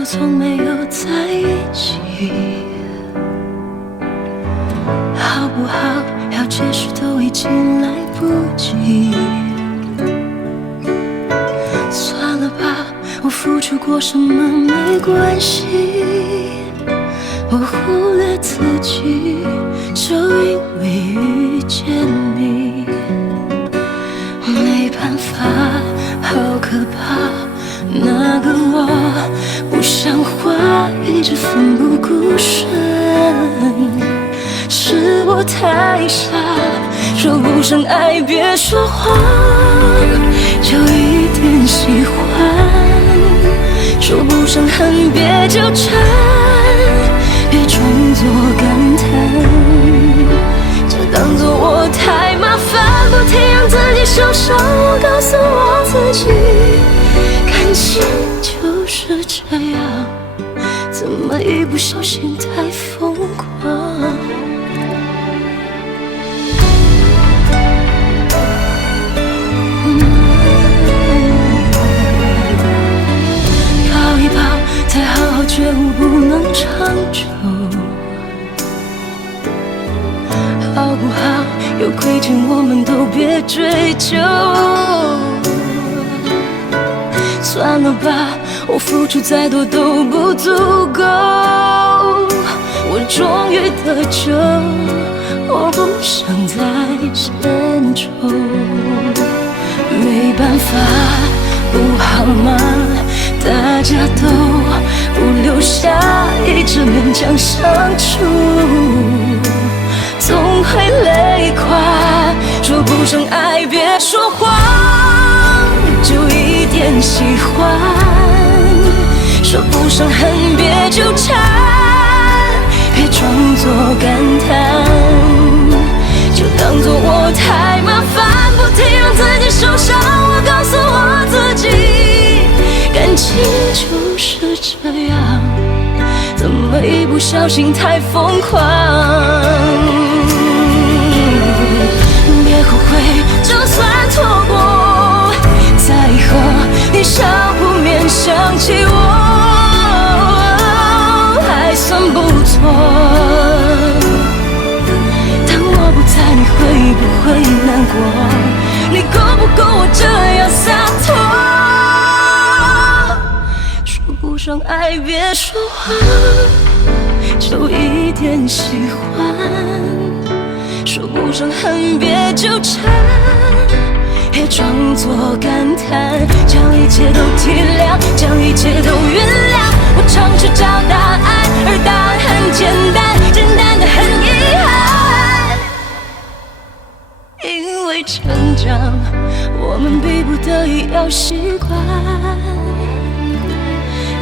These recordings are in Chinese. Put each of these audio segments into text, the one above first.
作从没有在一起，好不好要解释都已经来不及。算了吧，我付出过什么没关系，我忽略自己，就因为遇见你。没办法，好可怕，那个我不像话，一直奋不顾身，是我太傻，说不上爱别说谎，就一点喜欢，说不上恨别纠缠，别装作感叹，就当作我太麻烦，不停让自己受伤。我告诉我自己，感情就是这样，怎么一不小心太疯狂。抱一抱，才好好觉悟，不能长久。好不好？有亏欠我们都别追究。算了吧，我付出再多都不足够。我终于得救，我不想再献丑。没办法，不好吗？大家都不留下，一直勉强相处。总会累垮，说不上爱别说谎，就一点喜欢，说不上恨别纠缠，别装作感叹，就当作我太麻烦，不停让自己受伤。我告诉我自己，感情就是这样，怎么一不小心太疯狂。别后悔，就算错过，在和你少不免想起我，还算不错。当我不在，你会不会难过？你够不够我这样洒脱？说不上爱别说谎，就一点喜欢，说不上恨别纠缠，别装作感叹，将一切都体谅，将一切都原谅。我常去找答案，而答案很简单，简单的很遗憾。因为成长，我们逼不得已要习惯，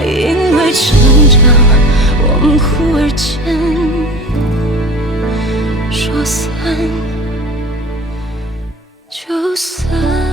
因为成长，我们忽而间说散就散。